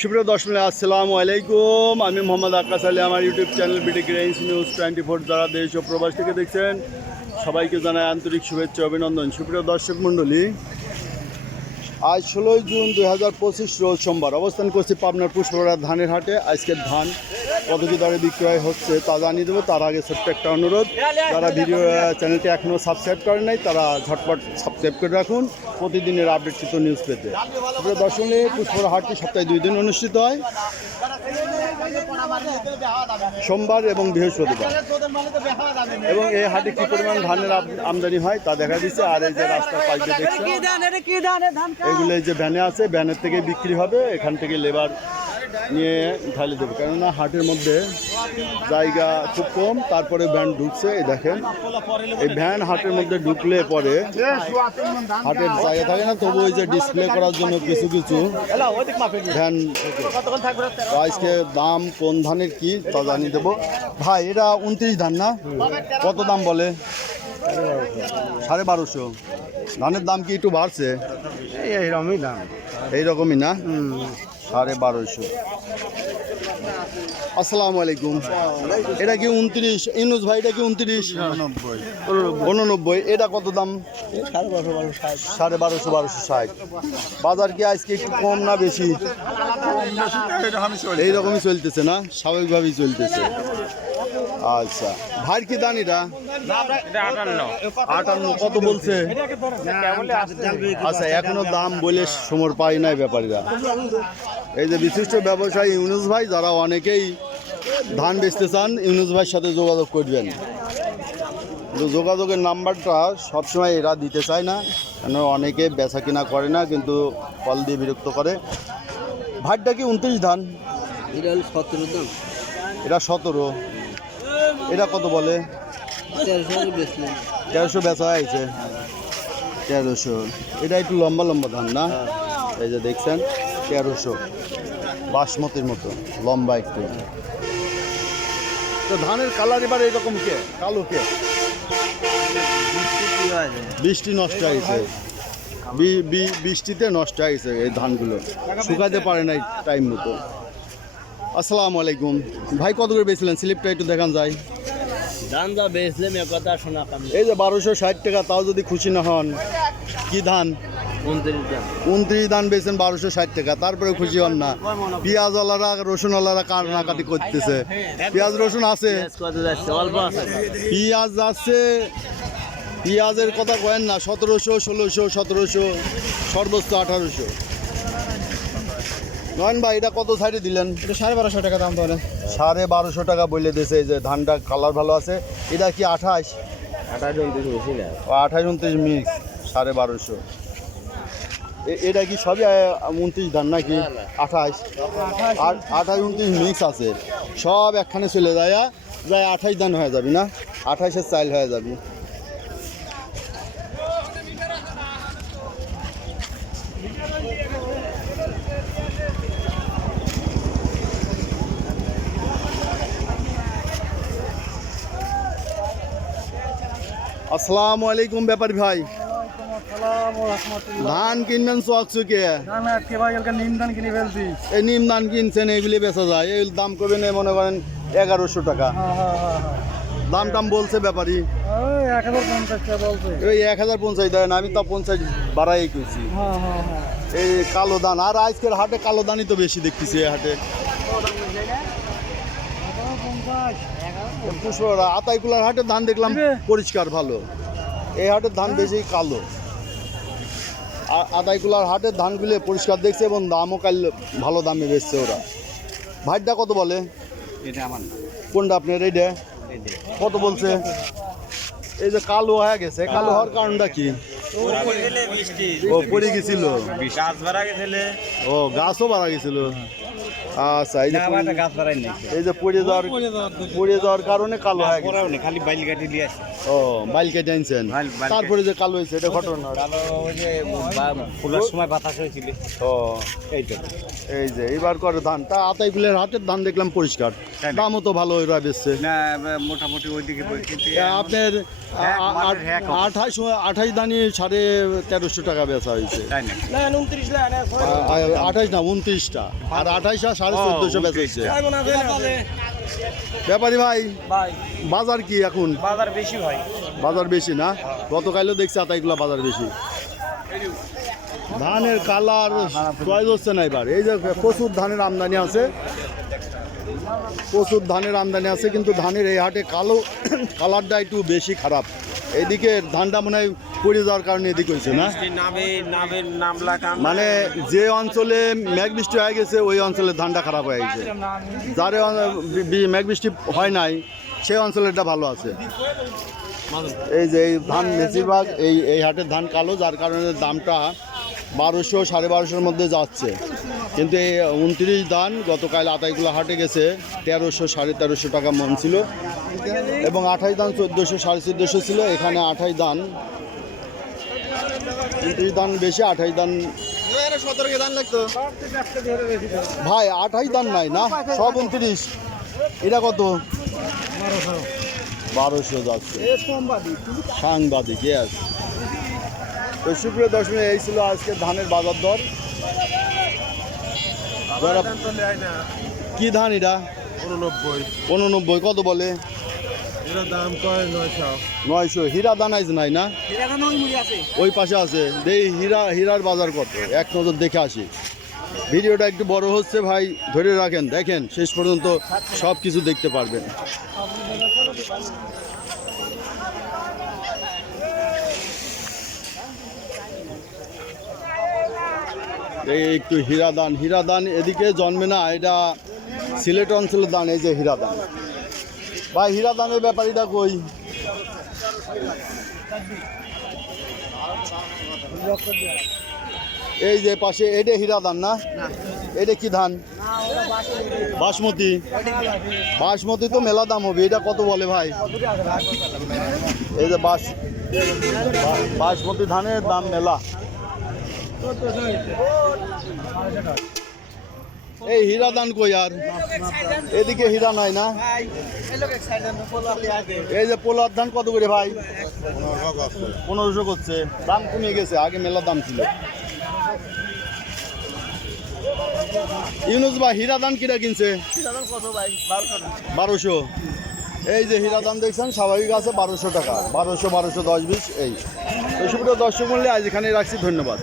সুপ্রিয় দর্শক আসসালামু আলাইকুম। আমি মোহাম্মদ আকাশ আলী। আমার YouTube channel BD grains news 24 যারা দেশ ও প্রবাস থেকে দেখছেন সবাইকে জানাই আন্তরিক শুভেচ্ছা অভিনন্দন। সুপ্রিয় দর্শক মণ্ডলী, আজ 16 জুন 2025 রোজ সোমবার অবস্থান করছি পাবনার পুষ্পরা ধানের হাটে। আজকের ধান কত কি দরে বিক্রয় হচ্ছে তা জানিয়ে দেবো। তার আগে ছোট্ট একটা অনুরোধ, যারা ভিডিও চ্যানেলটি এখনও সাবস্ক্রাইব করেন নাই তারা ঝটপট সাবস্ক্রাইব করে রাখুন প্রতিদিনের আপডেটকৃত নিউজ পেতে। সুপ্রিয় দর্শক, পুষ্পরা হাটটি সপ্তাহে 2 দিন অনুষ্ঠিত হয়, সোমবার এবং বৃহস্পতিবার। এবং এই হাটে কি পরিমাণ ধানের আমদানি হয় তা দেখা দিচ্ছে। আর এই যে রাস্তার পাশ দিয়ে দেখছেন, এগুলো যে ভ্যানে আছে, ভ্যানের থেকে বিক্রি হবে, এখান থেকে লেবার নিয়ে ঢালি দেবে, কেননা হাটের মধ্যে জায়গা খুব কম। তারপরে ভ্যান ঢুকছে, এই দেখেন এই ভ্যান হাটের মধ্যে ঢুকলে পরে হাটের জায়গা থাকে না, তবু ওই যে ডিসপ্লে করার জন্য কিছু কিছু ভ্যান থাকে। আজকে দাম কোন ধানের কি তা জানিয়ে দেবো। ভাই, এটা 29 ধান না? কত দাম বলে? 1250। ধানের দাম কি একটু বাড়ছে? এইরকমই দাম, এইরকমই না? 1250। আসসালামু আলাইকুম। এটা কি 29? ইনুস ভাই, এটা কি 29? 89। এটা কত দাম? 1250, 1260। বাজার কি আজকে একটু কম না বেশি? এইরকমই চলতেছে না? স্বাভাবিকভাবেই চলতেছে। আচ্ছা, ভাইয়ের কি দান এটা? 58। কত বলছে? আচ্ছা, এখনো দাম বলে সমর পাই নাই ব্যাপারীরা। এই যে বিশিষ্ট ব্যবসায়ী ইউনুস ভাই, যারা অনেকেই ধান বেচতে চান, ইউনুস ভাইয়ের সাথে যোগাযোগ করবেন। কিন্তু যোগাযোগের নাম্বারটা সবসময় এরা দিতে চায় না, কেন অনেকে বেচা কিনা করে না, কিন্তু কল দিয়ে বিরক্ত করে। ভাইটা কি 29 ধান? এটা হলো 17 দাম। এটা 17। এটা কত বলে? 1300 বেচা হয়েছে। 1300। এটা একটু লম্বা লম্বা ধান না? এই যে দেখছেন 1300, বাসমতির মতো লম্বা একটু। তো ধানের কালার এবার এরকম কে কালো কে? বৃষ্টি নষ্ট হয়েছে, বৃষ্টিতে নষ্ট হয়েছে এই ধানগুলো, শুকাতে পারে নাই টাইম মতো। আসসালামু আলাইকুম ভাই, কত করে বেচলেন? স্লিপটা একটু দেখান যায়। ধান যা বেচলাম এ কথা শোনা কাম। এই যে 1260 টাকা, তাও যদি খুশি না হন। কি ধান? 29 ধান বেচেন 1260 টাকা, তারপরে খুশি হন না? পেঁয়াজওয়ালারা রসুনওয়ালারা কাটাকাটি করতেছে। পেঁয়াজ রসুন আছে, পেঁয়াজ আছে, পেঁয়াজের কথা কয়েন না। 1700, 1600, 1700, সর্বোচ্চ 1800। নয়ন ভাই, এটা কত সাইডে দিলেন? এটা 1250 টাকা দাম। তাহলে 1250 টাকা বলে দিয়েছে। এই যে ধানটা কালার ভালো আছে। এটা কি 28? 28, 29 মিক্স, 1250। এটা কি সবই 29 ধান নাকি? 28, 29 মিক্স আছে। সব একখানে চলে যায় 28 ধান হয়ে যাবে না? 28-এর চাইল হয়ে যাবে। আসসালামু আলাইকুম ব্যাপারী ভাই। ধান কিনবেন চকচকে? এই নিম ধান কিনছেন, এগুলি বেচা যায়। এই দাম করবেন মনে করেন 1100 টাকা। দাম টাম বলছে ব্যাপারী? ওই 1050 দেন, আমি তো 50 বাড়াই করছি। এই কালো ধান, আর আজকের হাটে কালো ধানই তো বেশি দেখতেছি এই হাটে। আতাইকুলার হাটের ধান দেখলাম পরিষ্কার ভালো, এই হাটের ধান বেশি কালো। আতাইকুলার হাটের ধানগুলো পরিষ্কার দেখছে এবং দামও কাল ভালো দামে বেচছে ওরা। ভাইটা কত বলে? এটা আমার না। কোনটা আপনার? এইটা কত বলছে? এই যে কালো হয়ে গেছে, কালো হওয়ার কারণটা কি? ও পড়ে গেছিল, ও গাছও বাড়া গেছিল। আচ্ছা, এই যে গাছ বাড়াই নাই এই যে পড়ে যাওয়ার কারণে কালো হয়ে গেছে। খালি বাইল কাটি দিয়ে আসে ও, বাইল কেটে আনছেন, তারপরে যে কালো হয়েছে, এটা ঘটনা। কালো ওই যে ফুলার সময় বাতাস হয়েছিল ও, এইটা এই যে এইবার করে ধান, তা আতাই ফুলের হাটের ধান দেখলাম পরিষ্কার, দামও তো ভালো ওইরা বেচছে। না মোটামুটি ওইদিকে কিন্তু আপনার হ্যাঁ, আমাদের হ্যাঁ কম। 28 দানি 1350 টাকা বেচা হয়েছে। তাই না 28 না 29টা, আর 28 আর 1450 বেচা হয়েছে। ব্যাপারী ভাই, বাজার কি এখন? বাজার বেশি ভাই, বাজার বেশি না? গতকালও দেখছি আতাইগুলা বাজার বেশি। ধানের কালার চয়েস হচ্ছে না এবার। এই যে প্রচুর ধানের আমদানি আছে, প্রচুর ধানের আমদানি আছে, কিন্তু ধানের এই হাটে কালো কালারটা একটু বেশি খারাপ। এইদিকে ধানটা মনে হয় পড়ে যাওয়ার কারণে এদিকে হয়েছে না, মানে যে অঞ্চলে মেঘ বৃষ্টি হয়ে গেছে ওই অঞ্চলের ধানটা খারাপ হয়ে গেছে, যার মেঘ বৃষ্টি হয় নাই সেই অঞ্চলেরটা ভালো আছে। এই যে এই ধান বেশিরভাগ এই হাটের ধান কালো, যার কারণে দামটা 1200 1250-এর মধ্যে যাচ্ছে। কিন্তু এই 29 ধান গতকাল আতাইগুলা হাটে গেছে 1300 1350 টাকা মন ছিল, এবং 28 ধান 1400 1450 ছিল। এখানে 28 ধান 29 ধান বেশি, 28 ধান ভাই 28 ধান নাই না, সব 29। এটা কত? 1200 যাচ্ছে, সাংবাদিক। ইয়েস, তো সুপ্রিয় দর্শক, এই ছিল আজকে ধানের বাজার দর। কি ধান এটা? 89। কত বলে? দাম কয় 900। হীরা দান আইজ নাই না? ওই পাশে আছে। দেই হীরার বাজার কত, এক নজর দেখে আসি। ভিডিওটা একটু বড় হচ্ছে ভাই, ধরে রাখেন, দেখেন শেষ পর্যন্ত সব কিছু দেখতে পারবেন। এই একটু হীরা দান এদিকে জন্মে না, এটা সিলেট অঞ্চলের দান। এই যে হীরা দান ভাই, হীরা দানের ব্যাপারীটা কই? এই যে পাশে, এটা হীরা দান না? এটা কি ধান? বাসমতি। বাসমতি তো মেলা দাম হবে। এটা কত বলে ভাই? এই যে বাসমতি ধানের দাম মেলা। এই হীরা দান কই? আর এদিকে হীরা নাই না? এই যে পোলার ধান কত করে ভাই? 1500 করছে, দাম কমে গেছে, আগে মেলা দাম ছিল। ইউনুস ভাই, হীরা দান কিরা কিনছে? 1200। এই যে হীরা দাম দেখছেন, স্বাভাবিক আছে 1200 টাকা, 1200 1210 20। এই সুপ্রিয় দর্শক মূল্যে আজ এখানে রাখছি, ধন্যবাদ।